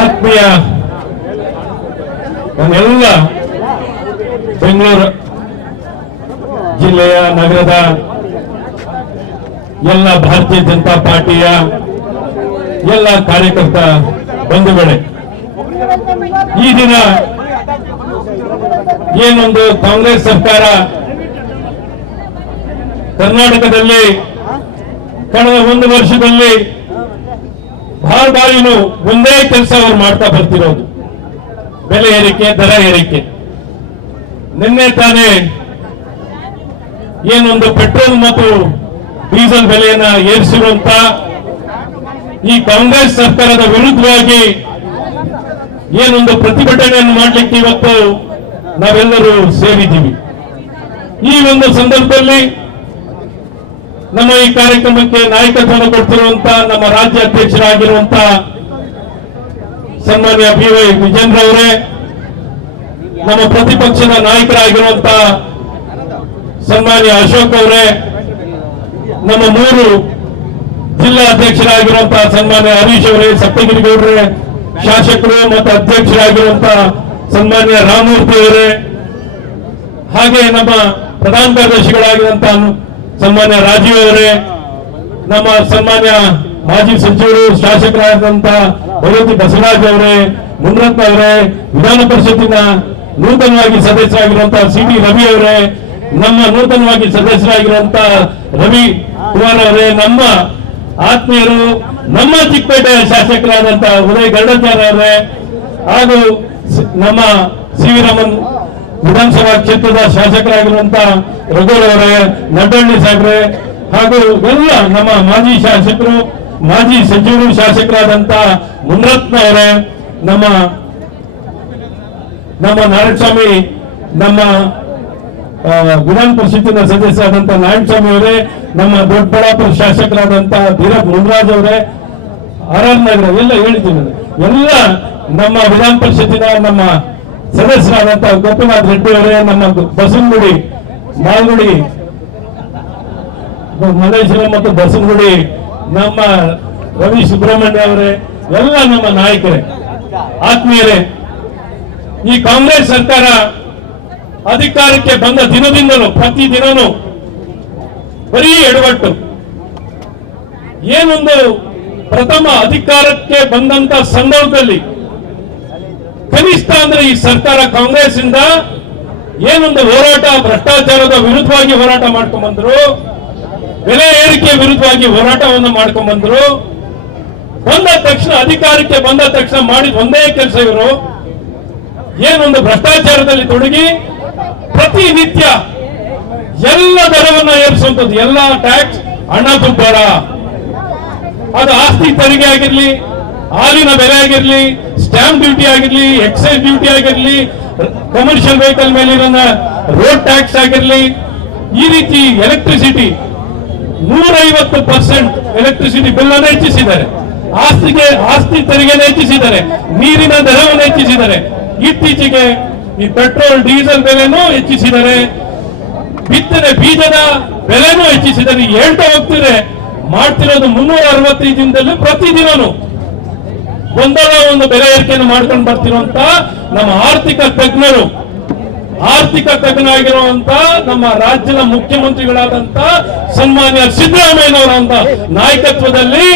ಆತ್ಮೀಯ ನನ್ನೆಲ್ಲ ಬೆಂಗಳೂರು ಜಿಲ್ಲೆಯ ನಗರದ ಎಲ್ಲ ಭಾರತೀಯ ಜನತಾ ಪಾರ್ಟಿಯ ಎಲ್ಲ ಕಾರ್ಯಕರ್ತ ಬಂಧುಗಳೇ, ಈ ದಿನ ಏನೊಂದು ಕಾಂಗ್ರೆಸ್ ಸರ್ಕಾರ ಕರ್ನಾಟಕದಲ್ಲಿ ಕಳೆದ 1 ವರ್ಷದಲ್ಲಿ ಬಾರಿನೂ ಒಂದೇ ಕೆಲಸ ಅವರು ಮಾಡ್ತಾ ಬರ್ತಿರೋದು ಬೆಲೆ ಏರಿಕೆ, ದರ ಏರಿಕೆ. ನಿನ್ನೆ ತಾನೇ ಏನೊಂದು ಪೆಟ್ರೋಲ್ ಮತ್ತು ಡೀಸೆಲ್ ಬೆಲೆಯನ್ನ ಏರಿಸಿರುವಂತ ಈ ಕಾಂಗ್ರೆಸ್ ಸರ್ಕಾರದ ವಿರುದ್ಧವಾಗಿ ಏನೊಂದು ಪ್ರತಿಭಟನೆಯನ್ನು ಮಾಡಲಿಕ್ಕೆ ಇವತ್ತು ನಾವೆಲ್ಲರೂ ಸೇರಿದ್ದೀವಿ. ಈ ಒಂದು ಸಂದರ್ಭದಲ್ಲಿ ನಮ್ಮ ಈ ಕಾರ್ಯಕ್ರಮಕ್ಕೆ ನಾಯಕತ್ವವನ್ನು ಕೊಡ್ತಿರುವಂತ ನಮ್ಮ ರಾಜ್ಯ ಅಧ್ಯಕ್ಷರಾಗಿರುವಂತ ಸನ್ಮಾನ್ಯ BY ವಿಜೇಂದ್ರ ಅವರೇ, ನಮ್ಮ ಪ್ರತಿಪಕ್ಷದ ನಾಯಕರಾಗಿರುವಂತ ಸನ್ಮಾನ್ಯ ಅಶೋಕ್ ಅವರೇ, ನಮ್ಮ 3 ಜಿಲ್ಲಾ ಅಧ್ಯಕ್ಷರಾಗಿರುವಂತಹ ಸನ್ಮಾನ್ಯ ಹರೀಶ್ ಅವರೇ, ಸಪ್ತಗಿರಿ ಗೌಡ್ರೆ, ಶಾಸಕರು ಮತ್ತು ಅಧ್ಯಕ್ಷರಾಗಿರುವಂತಹ ಸನ್ಮಾನ್ಯ ರಾಮಮೂರ್ತಿ ಅವರೇ, ಹಾಗೆ ನಮ್ಮ ಪ್ರಧಾನ ಕಾರ್ಯದರ್ಶಿಗಳಾಗಿರುವಂತಹ ಸನ್ಮಾನ್ಯ ರಾಜೀವ್ ಅವರೇ, ನಮ್ಮ ಸನ್ಮಾನ್ಯ ಮಾಜಿ ಸಚಿವರು ಶಾಸಕರಾದಂತಹ ಭಗವತಿ ಬಸವರಾಜ್ ಅವರೇ, ಮುನರತ್ನ ಅವರೇ, ವಿಧಾನ ಪರಿಷತ್ತಿನ ನೂತನವಾಗಿ ಸದಸ್ಯರಾಗಿರುವಂತಹ CT ರವಿ ಅವರೇ, ನಮ್ಮ ನೂತನವಾಗಿ ಸದಸ್ಯರಾಗಿರುವಂತಹ ರವಿ ಕುಮಾರ್ ಅವರೇ, ನಮ್ಮ ಆತ್ಮೀಯರು, ನಮ್ಮ ಚಿಕ್ಕಪೇಟೆಯ ಶಾಸಕರಾದಂತಹ ಉದಯ್ ಗರುಡಾಚಾರ್ಯ ಅವರೇ, ಹಾಗೂ ನಮ್ಮ CV ರಾಮನ್ ವಿಧಾನಸಭಾ ಕ್ಷೇತ್ರದ ಶಾಸಕರಾಗಿರುವಂತಹ ರಘುವರವರೇ, ನಡ್ಡಳ್ಳಿ ಸಾಹೇಬ್ರೆ, ಹಾಗೂ ಎಲ್ಲ ನಮ್ಮ ಮಾಜಿ ಶಾಸಕರು, ಮಾಜಿ ಸಚಿವರು, ಶಾಸಕರಾದಂತಹ ಮುನರತ್ನ ಅವರೇ, ನಮ್ಮ ನಾರಾಯಣಸ್ವಾಮಿ, ನಮ್ಮ ವಿಧಾನ ಪರಿಷತ್ತಿನ ಸದಸ್ಯರಾದಂತಹ ನಾರಾಯಣಸ್ವಾಮಿ ಅವರೇ, ನಮ್ಮ ದೊಡ್ಡಬಳ್ಳಾಪುರ ಶಾಸಕರಾದಂತಹ ಧೀರಜ್ ಮುನ್ರಾಜ್ ಅವರೇ, RR ನಗರ ಎಲ್ಲ ಹೇಳಿದ್ದೀನಿ, ಎಲ್ಲ ನಮ್ಮ ವಿಧಾನ ಪರಿಷತ್ತಿನ ನಮ್ಮ ಸದಸ್ಯರಾದಂತಹ ಗೋಪಿನಾಥ್ ರೆಡ್ಡಿ ಅವರೇ, ನಮ್ಮ ಬಸವನಗುಡಿ ಮಾಲ್ಗುಡಿ ಮಲ್ಲೇಶ್ವರ ಮತ್ತು ಬಸವನಗುಡಿ ನಮ್ಮ ರವಿ ಸುಬ್ರಹ್ಮಣ್ಯ ಅವರೇ, ಎಲ್ಲ ನಮ್ಮ ನಾಯಕರೇ, ಆತ್ಮೀಯರೇ, ಈ ಕಾಂಗ್ರೆಸ್ ಸರ್ಕಾರ ಅಧಿಕಾರಕ್ಕೆ ಬಂದ ದಿನದಿಂದಲೂ ಪ್ರತಿದಿನನೂ ಬರೀ ಎಡವಟ್ಟು. ಏನೊಂದು ಪ್ರಥಮ ಅಧಿಕಾರಕ್ಕೆ ಬಂದಂತ ಸಂದರ್ಭದಲ್ಲಿ ಕನಿಷ್ಠ ಅಂದ್ರೆ ಈ ಸರ್ಕಾರ ಕಾಂಗ್ರೆಸ್ ಇಂದ ಏನೊಂದು ಹೋರಾಟ, ಭ್ರಷ್ಟಾಚಾರದ ವಿರುದ್ಧವಾಗಿ ಹೋರಾಟ ಮಾಡ್ಕೊಂಡ್ ಬಂದ್ರು, ಬೆಲೆ ಏರಿಕೆ ವಿರುದ್ಧವಾಗಿ ಹೋರಾಟವನ್ನು ಮಾಡ್ಕೊಂಡ್ ಬಂದ್ರು. ಬಂದ ತಕ್ಷಣ ಅಧಿಕಾರಕ್ಕೆ ಬಂದ ತಕ್ಷಣ ಮಾಡಿದ ಒಂದೇ ಕೆಲಸ ಇವರು ಏನೊಂದು ಭ್ರಷ್ಟಾಚಾರದಲ್ಲಿ ತೊಡಗಿ ಪ್ರತಿನಿತ್ಯ ಎಲ್ಲ ದರವನ್ನ ಏರಿಸುವಂಥದ್ದು, ಎಲ್ಲ ಟ್ಯಾಕ್ಸ್, ಹಣದುಬ್ಬರ, ಅದು ಆಸ್ತಿ ತೆರಿಗೆ ಆಗಿರ್ಲಿ, ಹಾಲಿನ ಬೆಲೆ ಆಗಿರ್ಲಿ, ಸ್ಟಾಂಪ್ ಡ್ಯೂಟಿ ಆಗಿರ್ಲಿ, ಎಕ್ಸೈಸ್ ಡ್ಯೂಟಿ ಆಗಿರ್ಲಿ, ಕಮರ್ಷಿಯಲ್ ವೆಹಿಕಲ್ ಮೇಲಿರೋ ರೋಡ್ ಟ್ಯಾಕ್ಸ್ ಆಗಿರ್ಲಿ, ಈ ರೀತಿ ಎಲೆಕ್ಟ್ರಿಸಿಟಿ 150% ಎಲೆಕ್ಟ್ರಿಸಿಟಿ ಬಿಲ್ ಅನ್ನು ಹೆಚ್ಚಿಸಿದ್ದಾರೆ, ಆಸ್ತಿ ತೆರಿಗೆಯನ್ನು ಹೆಚ್ಚಿಸಿದ್ದಾರೆ, ನೀರಿನ ದರವನ್ನು ಹೆಚ್ಚಿಸಿದ್ದಾರೆ, ಇತ್ತೀಚೆಗೆ ಈ ಪೆಟ್ರೋಲ್ ಡೀಸೆಲ್ ಬೆಲೆನೂ ಹೆಚ್ಚಿಸಿದ್ದಾರೆ, ಬಿತ್ತನೆ ಬೀಜದ ಬೆಲೆನೂ ಹೆಚ್ಚಿಸಿದ್ದಾರೆ. ಹೇಳ್ತಾ ಹೋಗ್ತಿದ್ರೆ ಮಾಡ್ತಿರೋದು 365 ದಿನದಲ್ಲಿ ಪ್ರತಿದಿನನೂ ಒಂದಲ್ಲ ಒಂದು ಬೆಲೆ ಏರಿಕೆಯನ್ನು ಮಾಡ್ಕೊಂಡು ಬರ್ತಿರುವಂತ ನಮ್ಮ ಆರ್ಥಿಕ ತಜ್ಞರಾಗಿರುವಂತ ನಮ್ಮ ರಾಜ್ಯದ ಮುಖ್ಯಮಂತ್ರಿಗಳಾದಂತ ಸನ್ಮಾನ್ಯ ಸಿದ್ದರಾಮಯ್ಯನವರ ನಾಯಕತ್ವದಲ್ಲಿ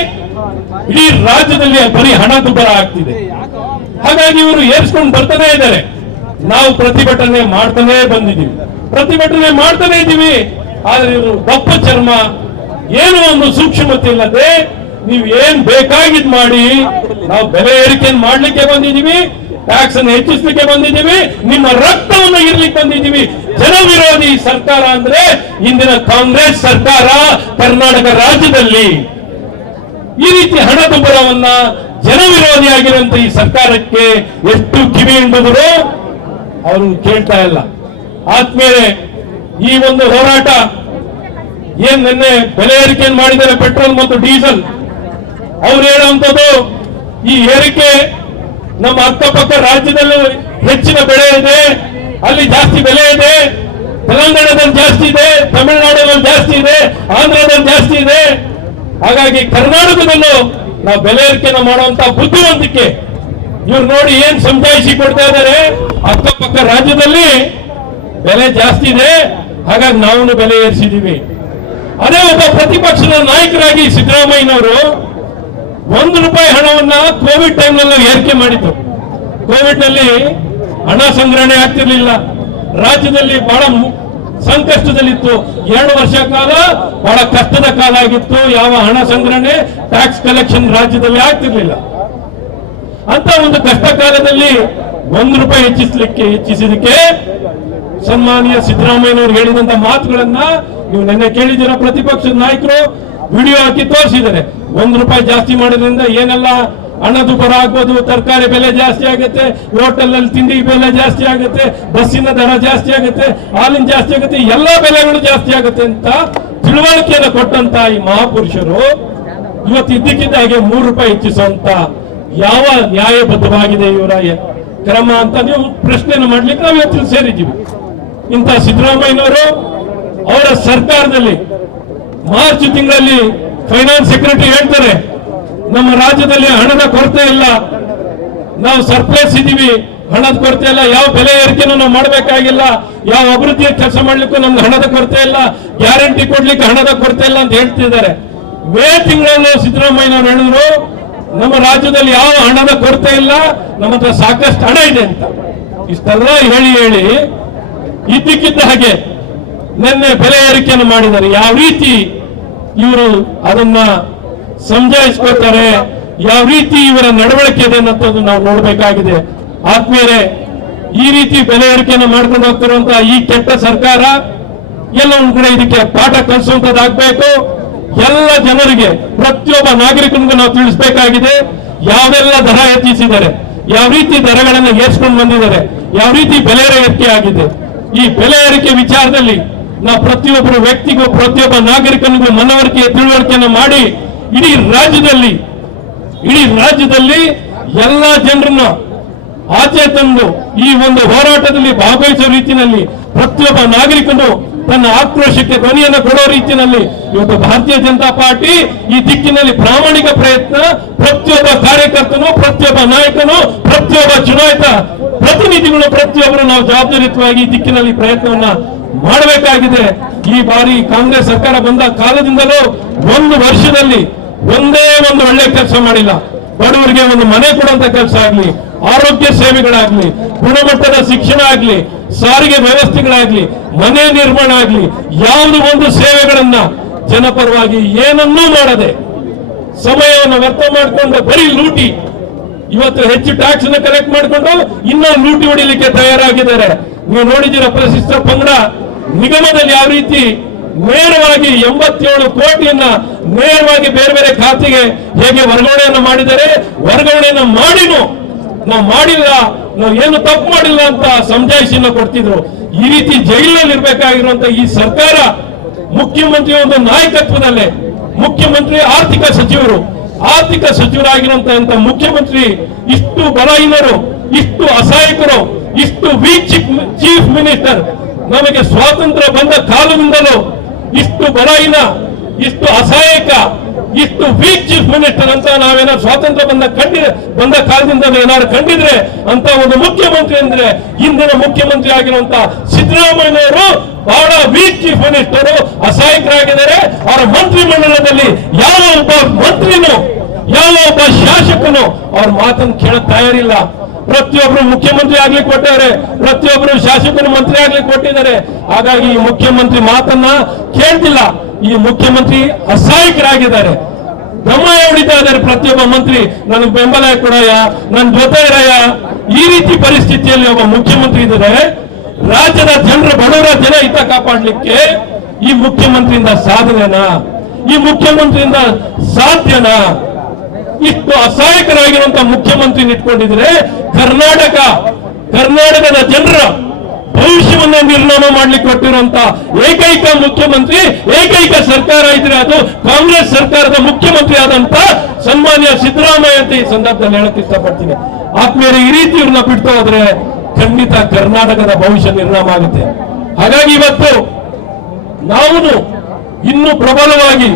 ಇಡೀ ರಾಜ್ಯದಲ್ಲಿ ಬರೀ ಹಣದುಬ್ಬರ ಆಗ್ತಿದೆ. ಹಾಗಾಗಿ ಇವರು ಏರಿಸ್ಕೊಂಡು ಬರ್ತಾನೆ ಇದ್ದಾರೆ. ನಾವು ಪ್ರತಿಭಟನೆ ಮಾಡ್ತಾನೆ ಇದ್ದೀವಿ. ಆದ್ರೆ ಇವರು ದಪ್ಪ ಚರ್ಮ, ಏನೋ ಒಂದು ಸೂಕ್ಷ್ಮತೆ ಇಲ್ಲದೆ ನೀವು ಏನ್ ಬೇಕಾಗಿದ್ ಮಾಡಿ, ನಾವು ಬೆಲೆ ಏರಿಕೆಯನ್ನು ಮಾಡ್ಲಿಕ್ಕೆ ಬಂದಿದ್ದೀವಿ, ಟ್ಯಾಕ್ಸ್ ಅನ್ನು ಹೆಚ್ಚಿಸಲಿಕ್ಕೆ ಬಂದಿದ್ದೀವಿ, ನಿಮ್ಮ ರಕ್ತವನ್ನು ಇರ್ಲಿಕ್ಕೆ ಬಂದಿದ್ದೀವಿ. ಜನ ವಿರೋಧಿ ಸರ್ಕಾರ ಅಂದ್ರೆ ಇಂದಿನ ಕಾಂಗ್ರೆಸ್ ಸರ್ಕಾರ ಕರ್ನಾಟಕ ರಾಜ್ಯದಲ್ಲಿ ಈ ರೀತಿ ಹಣದುಬ್ಬರವನ್ನ ಜನ ವಿರೋಧಿಯಾಗಿರುವಂತ ಈ ಸರ್ಕಾರಕ್ಕೆ ಎಷ್ಟು ಕಿವಿ ಹಿಂಡಿದ್ರು ಅವರು ಕೇಳ್ತಾ ಇಲ್ಲ. ಆದ್ಮೇಲೆ ಈ ಒಂದು ಹೋರಾಟ ಏನ್ ನಿನ್ನೆ ಬೆಲೆ ಏರಿಕೆಯನ್ನು ಮಾಡಿದ್ದಾರೆ ಪೆಟ್ರೋಲ್ ಮತ್ತು ಡೀಸೆಲ್, ಅವ್ರು ಹೇಳುವಂಥದ್ದು ಈ ಏರಿಕೆ ನಮ್ಮ ಅಕ್ಕಪಕ್ಕ ರಾಜ್ಯದಲ್ಲೂ ಹೆಚ್ಚಿನ ಬೆಲೆ ಇದೆ, ಅಲ್ಲಿ ಜಾಸ್ತಿ ಬೆಲೆ ಇದೆ, ತೆಲಂಗಾಣದಲ್ಲಿ ಜಾಸ್ತಿ ಇದೆ, ತಮಿಳುನಾಡಲ್ಲಿ ಜಾಸ್ತಿ ಇದೆ, ಆಂಧ್ರದಲ್ಲಿ ಜಾಸ್ತಿ ಇದೆ. ಹಾಗಾಗಿ ಕರ್ನಾಟಕದಲ್ಲೂ ನಾವು ಬೆಲೆ ಏರಿಕೆಯನ್ನು ಮಾಡುವಂತ ಬುದ್ಧಿವಂತಿಕೆ ಇವ್ರು ನೋಡಿ ಏನ್ ಸಮಜಾಯಿಸಿ ಕೊಡ್ತಾ ಇದ್ದಾರೆ. ಅಕ್ಕಪಕ್ಕ ರಾಜ್ಯದಲ್ಲಿ ಬೆಲೆ ಜಾಸ್ತಿ ಇದೆ, ಹಾಗಾಗಿ ನಾವು ಬೆಲೆ ಏರಿಸಿದೀವಿ. ಅದೇ ಒಬ್ಬ ಪ್ರತಿಪಕ್ಷದ ನಾಯಕರಾಗಿ ಸಿದ್ದರಾಮಯ್ಯನವರು ₹1 ಹಣವನ್ನ ಕೋವಿಡ್ ಟೈಮ್ನಲ್ಲಿ ಏರಿಕೆ ಮಾಡಿದ್ರು. ಕೋವಿಡ್ ನಲ್ಲಿ ಹಣ ಸಂಗ್ರಹಣೆ ಆಗ್ತಿರ್ಲಿಲ್ಲ, ರಾಜ್ಯದಲ್ಲಿ ಬಹಳ ಸಂಕಷ್ಟದಲ್ಲಿತ್ತು. 2 ವರ್ಷ ಕಾಲ ಬಹಳ ಕಷ್ಟದ ಕಾಲ ಆಗಿತ್ತು. ಯಾವ ಹಣ ಸಂಗ್ರಹಣೆ, ಟ್ಯಾಕ್ಸ್ ಕಲೆಕ್ಷನ್ ರಾಜ್ಯದಲ್ಲಿ ಆಗ್ತಿರ್ಲಿಲ್ಲ. ಅಂತ ಒಂದು ಕಷ್ಟ ಕಾಲದಲ್ಲಿ ₹1 ಹೆಚ್ಚಿಸಿದಕ್ಕೆ ಸನ್ಮಾನ್ಯ ಸಿದ್ದರಾಮಯ್ಯನವರು ಹೇಳಿದಂತ ಮಾತುಗಳನ್ನ ನೀವು ನಿನ್ನೆ ಕೇಳಿದ್ದೀರಾ. ಪ್ರತಿಪಕ್ಷದ ನಾಯಕರು ವಿಡಿಯೋ ಹಾಕಿ ತೋರಿಸಿದ್ದಾರೆ. ₹1 ಜಾಸ್ತಿ ಮಾಡೋದ್ರಿಂದ ಏನೆಲ್ಲ ಹಣದುಬ್ಬರ ಆಗ್ಬೋದು, ತರಕಾರಿ ಬೆಲೆ ಜಾಸ್ತಿ ಆಗುತ್ತೆ, ಹೋಟೆಲ್ ಅಲ್ಲಿ ತಿಂಡಿ ಬೆಲೆ ಜಾಸ್ತಿ ಆಗುತ್ತೆ, ಬಸ್ಸಿನ ದರ ಜಾಸ್ತಿ ಆಗುತ್ತೆ, ಹಾಲಿನ ಜಾಸ್ತಿ ಆಗುತ್ತೆ, ಎಲ್ಲಾ ಬೆಲೆಗಳು ಜಾಸ್ತಿ ಆಗುತ್ತೆ ಅಂತ ತಿಳುವಳಿಕೆಯನ್ನು ಕೊಟ್ಟಂತ ಈ ಮಹಾಪುರುಷರು ಇವತ್ತು ಇದ್ದಕ್ಕಿದ್ದ ಹಾಗೆ ₹3 ಹೆಚ್ಚಿಸುವಂತ ಯಾವ ನ್ಯಾಯಬದ್ಧವಾಗಿದೆ ಇವರ ಕ್ರಮ ಅಂತ ನೀವು ಪ್ರಶ್ನೆಯನ್ನು ಮಾಡ್ಲಿಕ್ಕೆ ನಾವು ಇವತ್ತು ಸೇರಿದ್ದೀವಿ. ಇಂಥ ಸಿದ್ದರಾಮಯ್ಯನವರು ಅವರ ಸರ್ಕಾರದಲ್ಲಿ ಮಾರ್ಚ್ ತಿಂಗಳಲ್ಲಿ ಫೈನಾನ್ಸ್ ಸೆಕ್ರೆಟರಿ ಹೇಳ್ತಾರೆ, ನಮ್ಮ ರಾಜ್ಯದಲ್ಲಿ ಹಣದ ಕೊರತೆ ಇಲ್ಲ, ನಾವು ಸರ್ಪ್ಲಸ್ ಇದ್ದೀವಿ, ಹಣದ ಕೊರತೆ ಇಲ್ಲ, ಯಾವ ಬೆಲೆ ಏರಿಕೆನೂ ನಾವು ಮಾಡಬೇಕಾಗಿಲ್ಲ, ಯಾವ ಅಭಿವೃದ್ಧಿಯ ಕೆಲಸ ಮಾಡ್ಲಿಕ್ಕೂ ನಮ್ಗೆ ಹಣದ ಕೊರತೆ ಇಲ್ಲ, ಗ್ಯಾರಂಟಿ ಕೊಡ್ಲಿಕ್ಕೆ ಹಣದ ಕೊರತೆ ಇಲ್ಲ ಅಂತ ಹೇಳ್ತಿದ್ದಾರೆ. ಮೇ ತಿಂಗಳಲ್ಲೂ ಸಿದ್ದರಾಮಯ್ಯನವರು ಹೇಳಿದ್ರು ನಮ್ಮ ರಾಜ್ಯದಲ್ಲಿ ಯಾವ ಹಣದ ಕೊರತೆ ಇಲ್ಲ, ನಮ್ಮ ಹತ್ರ ಸಾಕಷ್ಟು ಹಣ ಇದೆ ಅಂತ. ಇಷ್ಟೆಲ್ಲ ಹೇಳಿ ಇದ್ದಕ್ಕಿದ್ದ ಹಾಗೆ ನಿನ್ನೆ ಬೆಲೆ ಏರಿಕೆಯನ್ನು ಮಾಡಿದ್ದಾರೆ. ಯಾವ ರೀತಿ ಇವರು ಅದನ್ನ ಸಮಜಾಯಿಸ್ಕೊಳ್ತಾರೆ, ಯಾವ ರೀತಿ ಇವರ ನಡವಳಿಕೆ ಇದೆ ಅನ್ನೋದು ನಾವು ನೋಡಬೇಕಾಗಿದೆ. ಆದ್ಮೇಲೆ ಈ ರೀತಿ ಬೆಲೆ ಏರಿಕೆಯನ್ನು ಮಾಡ್ಕೊಂಡು ಹೋಗ್ತಿರುವಂತಹ ಈ ಕೆಟ್ಟ ಸರ್ಕಾರ ಎಲ್ಲ ಒಂದ್ ಕಡೆ ಇದಕ್ಕೆ ಪಾಠ ಕಲಿಸುವಂತದ್ದಾಗಬೇಕು. ಎಲ್ಲ ಜನರಿಗೆ, ಪ್ರತಿಯೊಬ್ಬ ನಾಗರಿಕನಿಗೂ ನಾವು ತಿಳಿಸಬೇಕಾಗಿದೆ ಯಾವೆಲ್ಲ ದರ ಹೆಚ್ಚಿಸಿದ್ದಾರೆ, ಯಾವ ರೀತಿ ದರಗಳನ್ನು ಏರ್ಸ್ಕೊಂಡು ಬಂದಿದ್ದಾರೆ, ಯಾವ ರೀತಿ ಬೆಲೆ ಏರಿಕೆ ಆಗಿದೆ. ಈ ಬೆಲೆ ಏರಿಕೆ ವಿಚಾರದಲ್ಲಿ ನಾವು ಪ್ರತಿಯೊಬ್ಬರು ವ್ಯಕ್ತಿಗೂ, ಪ್ರತಿಯೊಬ್ಬ ನಾಗರಿಕನಿಗೂ ಮನವರಿಕೆ, ತಿಳುವಳಿಕೆಯನ್ನು ಮಾಡಿ ಇಡೀ ರಾಜ್ಯದಲ್ಲಿ ಎಲ್ಲ ಜನರನ್ನ ಆಚೆ ತಂದು ಈ ಒಂದು ಹೋರಾಟದಲ್ಲಿ ಭಾಗವಹಿಸುವ ರೀತಿಯಲ್ಲಿ ಪ್ರತಿಯೊಬ್ಬ ನಾಗರಿಕನು ತನ್ನ ಆಕ್ರೋಶಕ್ಕೆ ಧ್ವನಿಯನ್ನು ಕೊಡೋ ರೀತಿಯಲ್ಲಿ ಇವತ್ತು ಭಾರತೀಯ ಜನತಾ ಪಾರ್ಟಿ ಈ ದಿಕ್ಕಿನಲ್ಲಿ ಪ್ರಾಮಾಣಿಕ ಪ್ರಯತ್ನ, ಪ್ರತಿಯೊಬ್ಬ ಕಾರ್ಯಕರ್ತನು, ಪ್ರತಿಯೊಬ್ಬ ನಾಯಕನು, ಪ್ರತಿಯೊಬ್ಬ ಚುನಾಯಿತ ಪ್ರತಿನಿಧಿಗಳು, ಪ್ರತಿಯೊಬ್ಬರು ನಾವು ಜವಾಬ್ದಾರಿಯುತವಾಗಿ ಈ ದಿಕ್ಕಿನಲ್ಲಿ ಪ್ರಯತ್ನವನ್ನ ಮಾಡಬೇಕಾಗಿದೆ. ಈ ಬಾರಿ ಕಾಂಗ್ರೆಸ್ ಸರ್ಕಾರ ಬಂದ ಕಾಲದಿಂದಲೂ 1 ವರ್ಷದಲ್ಲಿ ಒಂದೇ ಒಂದು ಒಳ್ಳೆ ಕೆಲಸ ಮಾಡಿಲ್ಲ. ಬಡವರಿಗೆ ಒಂದು ಮನೆ ಕೊಡುವಂತ ಕೆಲಸ ಆಗ್ಲಿ, ಆರೋಗ್ಯ ಸೇವೆಗಳಾಗ್ಲಿ, ಗುಣಮಟ್ಟದ ಶಿಕ್ಷಣ ಆಗ್ಲಿ, ಸಾರಿಗೆ ವ್ಯವಸ್ಥೆಗಳಾಗ್ಲಿ, ಮನೆ ನಿರ್ಮಾಣ ಆಗ್ಲಿ, ಯಾವುದು ಒಂದು ಸೇವೆಗಳನ್ನ ಜನಪರವಾಗಿ ಏನನ್ನೂ ಮಾಡದೆ ಸಮಯವನ್ನು ವ್ಯರ್ಥ ಮಾಡಿಕೊಂಡು ಬರೀ ಲೂಟಿ, ಇವತ್ತು ಹೆಚ್ಚು ಟ್ಯಾಕ್ಸ್ ಅನ್ನು ಕಲೆಕ್ಟ್ ಮಾಡಿಕೊಂಡು ಇನ್ನೂ ಲೂಟಿ ಹೊಡಿಲಿಕ್ಕೆ ತಯಾರಾಗಿದ್ದಾರೆ. ನೀವು ನೋಡಿದ್ದೀರ ಪ್ರಶಸ್ತ ಪಂಗಡ ನಿಗಮದಲ್ಲಿ ಯಾವ ರೀತಿ ನೇರವಾಗಿ 87 ಕೋಟಿಯನ್ನ ನೇರವಾಗಿ ಬೇರೆ ಬೇರೆ ಖಾತೆಗೆ ಹೇಗೆ ವರ್ಗಾವಣೆಯನ್ನು ಮಾಡಿದರೆ, ವರ್ಗಾವಣೆಯನ್ನು ಮಾಡಿನೂ ನಾವು ಮಾಡಿಲ್ಲ, ನಾವು ಏನು ತಪ್ಪು ಮಾಡಿಲ್ಲ ಅಂತ ಸಮಜಾಯಿಸಿನ ಕೊಡ್ತಿದ್ರು. ಈ ರೀತಿ ಜೈಲಿನಲ್ಲಿ ಇರಬೇಕಾಗಿರುವಂತ ಈ ಸರ್ಕಾರ, ಮುಖ್ಯಮಂತ್ರಿ ಒಂದು ನಾಯಕತ್ವದಲ್ಲೇ, ಮುಖ್ಯಮಂತ್ರಿ ಆರ್ಥಿಕ ಸಚಿವರಾಗಿರುವಂತಹ ಮುಖ್ಯಮಂತ್ರಿ ಇಷ್ಟು ಬಲಹೀನರು, ಇಷ್ಟು ಅಸಹಾಯಕರು, ಇಷ್ಟು ವೀಕ್ ಚೀಫ್ ಮಿನಿಸ್ಟರ್, ನಮಗೆ ಸ್ವಾತಂತ್ರ್ಯ ಬಂದ ಕಾಲದಿಂದಲೂ ಇಷ್ಟು ಬಲಹೀನ, ಇಷ್ಟು ಅಸಹಾಯಕ, ಇಷ್ಟು ವೀಕ್ ಚೀಫ್ ಮಿನಿಸ್ಟರ್ ಅಂತ ನಾವೇನಾದ್ರು ಸ್ವಾತಂತ್ರ್ಯ ಬಂದ ಕಾಲದಿಂದ ಏನಾದ್ರು ಕಂಡಿದ್ರೆ ಅಂತ ಒಂದು ಮುಖ್ಯಮಂತ್ರಿ ಅಂದ್ರೆ ಇಂದಿನ ಮುಖ್ಯಮಂತ್ರಿ ಆಗಿರುವಂತಹ ಸಿದ್ದರಾಮಯ್ಯನವರು ಬಹಳ ವೀಕ್ ಚೀಫ್ ಮಿನಿಸ್ಟರ್, ಅಸಹಾಯಕರಾಗಿದ್ದಾರೆ. ಅವರ ಮಂತ್ರಿ ಮಂಡಲದಲ್ಲಿ ಯಾವ ಒಬ್ಬ ಮಂತ್ರಿನೂ, ಯಾವ ಒಬ್ಬ ಶಾಸಕನು ಅವ್ರ ಮಾತನ್ನು ಕೇಳಕ್ ತಯಾರಿಲ್ಲ. ಪ್ರತಿಯೊಬ್ಬರು ಮುಖ್ಯಮಂತ್ರಿ ಆಗ್ಲಿಕ್ಕೆ ಕೊಟ್ಟಿದ್ದಾರೆ, ಪ್ರತಿಯೊಬ್ಬರು ಶಾಸಕರು ಮಂತ್ರಿ ಆಗ್ಲಿಕ್ಕೆ ಕೊಟ್ಟಿದ್ದಾರೆ. ಹಾಗಾಗಿ ಈ ಮುಖ್ಯಮಂತ್ರಿ ಮಾತನ್ನ ಕೇಳ್ತಿಲ್ಲ. ಈ ಮುಖ್ಯಮಂತ್ರಿ ಅಸಹಾಯಕರಾಗಿದ್ದಾರೆ, ಗಮ ಹೊಡಿತಾ ಇದ್ದಾರೆ. ಪ್ರತಿಯೊಬ್ಬ ಮಂತ್ರಿ ನನಗೆ ಬೆಂಬಲ ಕೊಡಯ್ಯ, ನನ್ನ ಜೊತೆ ಇರಯ್ಯ, ಈ ರೀತಿ ಪರಿಸ್ಥಿತಿಯಲ್ಲಿ ಒಬ್ಬ ಮುಖ್ಯಮಂತ್ರಿ ಇದ್ದಾರೆ. ರಾಜ್ಯದ ಜನರ, ಬಡವರ ಜನ ಹಿತ ಕಾಪಾಡಲಿಕ್ಕೆ ಈ ಮುಖ್ಯಮಂತ್ರಿಯಿಂದ ಸಾಧನೆನಾ? ಈ ಮುಖ್ಯಮಂತ್ರಿಯಿಂದ ಸಾಧ್ಯನಾ? ಇಷ್ಟು ಅಸಹಾಯಕರಾಗಿರುವಂತಹ ಮುಖ್ಯಮಂತ್ರಿ ಇಟ್ಕೊಂಡಿದ್ರೆ ಕರ್ನಾಟಕದ ಜನರ ಭವಿಷ್ಯವನ್ನು ನಿರ್ನಾಮ ಮಾಡ್ಲಿಕ್ಕೆ ಕೊಟ್ಟಿರುವಂತಹ ಏಕೈಕ ಮುಖ್ಯಮಂತ್ರಿ, ಏಕೈಕ ಸರ್ಕಾರ ಇದ್ರೆ ಅದು ಕಾಂಗ್ರೆಸ್ ಸರ್ಕಾರದ ಮುಖ್ಯಮಂತ್ರಿ ಆದಂತ ಸನ್ಮಾನ್ಯ ಸಿದ್ದರಾಮಯ್ಯ ಅಂತ ಈ ಸಂದರ್ಭದಲ್ಲಿ ಹೇಳಕ್ ಇಷ್ಟಪಡ್ತೀನಿ. ಆದ್ಮೇಲೆ ಈ ರೀತಿ ಇವ್ರನ್ನ ಬಿಡ್ತಾ ಹೋದ್ರೆ ಖಂಡಿತ ಕರ್ನಾಟಕದ ಭವಿಷ್ಯ ನಿರ್ನಾಮ ಆಗುತ್ತೆ. ಹಾಗಾಗಿ ಇವತ್ತು ನಾವು ಇನ್ನೂ ಪ್ರಬಲವಾಗಿ,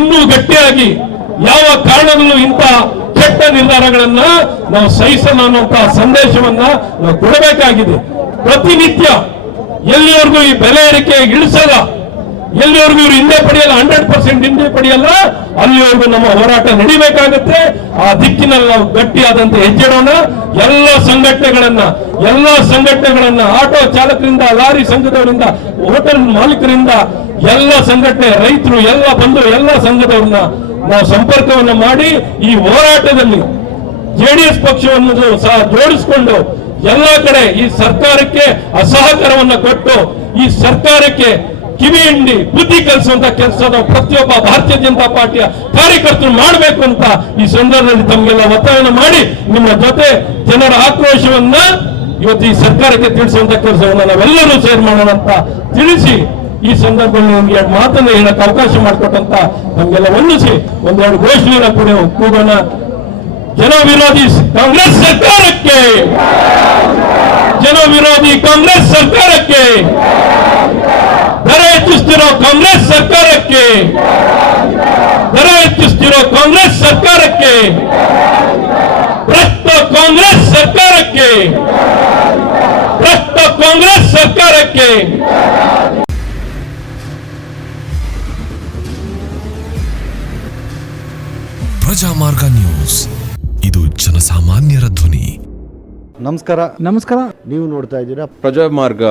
ಇನ್ನೂ ಗಟ್ಟಿಯಾಗಿ, ಯಾವ ಕಾರಣದಲ್ಲೂ ಇಂಥ ಕೆಟ್ಟ ನಿರ್ಧಾರಗಳನ್ನ ನಾವು ಸಹಿಸೋಣ ಅನ್ನುವಂತಹ ಸಂದೇಶವನ್ನ ನಾವು ಕೊಡಬೇಕಾಗಿದೆ. ಪ್ರತಿನಿತ್ಯ ಎಲ್ಲಿವರೆಗೂ ಈ ಬೆಲೆ ಏರಿಕೆ ಇಳಿಸಲ್ಲ, ಎಲ್ಲಿವರೆಗೂ ಇವರು ಹಿಂದೆ ಪಡೆಯಲ್ಲ, 100% ಹಿಂದೆ ಪಡೆಯಲ್ಲ, ಅಲ್ಲಿವರೆಗೂ ನಮ್ಮ ಹೋರಾಟ ನಡಿಬೇಕಾಗುತ್ತೆ. ಆ ದಿಕ್ಕಿನಲ್ಲಿ ನಾವು ಗಟ್ಟಿಯಾದಂತೆ ಹೆಜ್ಜೆಡೋಣ. ಎಲ್ಲ ಸಂಘಟನೆಗಳನ್ನ ಆಟೋ ಚಾಲಕರಿಂದ, ಲಾರಿ ಸಂಘದವರಿಂದ, ಹೋಟೆಲ್ ಮಾಲೀಕರಿಂದ, ಎಲ್ಲ ಸಂಘಟನೆ, ರೈತರು ಎಲ್ಲ ಬಂದು ಎಲ್ಲ ಸಂಘದವ್ರನ್ನ ನಾವು ಸಂಪರ್ಕವನ್ನು ಮಾಡಿ ಈ ಹೋರಾಟದಲ್ಲಿ JDS ಪಕ್ಷವನ್ನು ಸಹ ಜೋಡಿಸಿಕೊಂಡು ಎಲ್ಲ ಕಡೆ ಈ ಸರ್ಕಾರಕ್ಕೆ ಅಸಹಕಾರವನ್ನು ಕೊಟ್ಟು ಈ ಸರ್ಕಾರಕ್ಕೆ ಕಿವಿ ಹಿಂಡಿ ಬುದ್ಧಿ ಕಲಿಸುವಂತ ಕೆಲಸ ನಾವು ಪ್ರತಿಯೊಬ್ಬ ಭಾರತೀಯ ಜನತಾ ಪಾರ್ಟಿಯ ಕಾರ್ಯಕರ್ತರು ಮಾಡಬೇಕು ಅಂತ ಈ ಸಂದರ್ಭದಲ್ಲಿ ತಮಗೆಲ್ಲ ಒತ್ತಾಯವನ್ನು ಮಾಡಿ ನಿಮ್ಮ ಜೊತೆ ಜನರ ಆಕ್ರೋಶವನ್ನ ಇವತ್ತು ಈ ಸರ್ಕಾರಕ್ಕೆ ತಿಳಿಸುವಂತ ಕೆಲಸವನ್ನ ನಾವೆಲ್ಲರೂ ಸೇರ್ ಮಾಡೋಣ ಅಂತ ತಿಳಿಸಿ ಈ ಸಂದರ್ಭದಲ್ಲಿ ನಮ್ಗೆ ಎರಡು ಮಾತನ್ನ ಹೇಳಕ್ ಅವಕಾಶ ಮಾಡಿಕೊಟ್ಟಂತ ನಮ್ಗೆಲ್ಲ ವಂದಿಸಿ ಒಂದೆರಡು ಘೋಷಣೆಗಳ ಕೂಡ ಕೂಗೋಣ. ಜನ ವಿರೋಧಿ ಕಾಂಗ್ರೆಸ್ ಸರ್ಕಾರಕ್ಕೆ, ಜನ ವಿರೋಧಿ ಕಾಂಗ್ರೆಸ್ ಸರ್ಕಾರಕ್ಕೆ, ದರ ಹೆಚ್ಚಿಸ್ತಿರೋ ಕಾಂಗ್ರೆಸ್ ಸರ್ಕಾರಕ್ಕೆ, ದರ ಹೆಚ್ಚಿಸ್ತಿರೋ ಕಾಂಗ್ರೆಸ್ ಸರ್ಕಾರಕ್ಕೆ, ಭ್ರಷ್ಟ ಕಾಂಗ್ರೆಸ್ ಸರ್ಕಾರಕ್ಕೆ, ಭ್ರಷ್ಟ ಕಾಂಗ್ರೆಸ್ ಸರ್ಕಾರಕ್ಕೆ. ಪ್ರಜಾಮಾರ್ಗ ನ್ಯೂಸ್, ಇದು ಜನಸಾಮಾನ್ಯರ ಧ್ವನಿ. ನಮಸ್ಕಾರ. ನೀವು ನೋಡ್ತಾ ಇದ್ದೀರಾ ಪ್ರಜಾಮಾರ್ಗ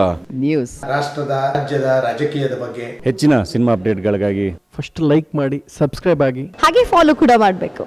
ನ್ಯೂಸ್. ರಾಷ್ಟ್ರದ, ರಾಜ್ಯದ ರಾಜಕೀಯದ ಬಗ್ಗೆ ಹೆಚ್ಚಿನ ಸಿನಿಮಾ ಅಪ್ಡೇಟ್ಗಳಿಗಾಗಿ ಫಸ್ಟ್ ಲೈಕ್ ಮಾಡಿ, ಸಬ್ಸ್ಕ್ರೈಬ್ ಆಗಿ, ಹಾಗೆ ಫಾಲೋ ಕೂಡ ಮಾಡಬೇಕು.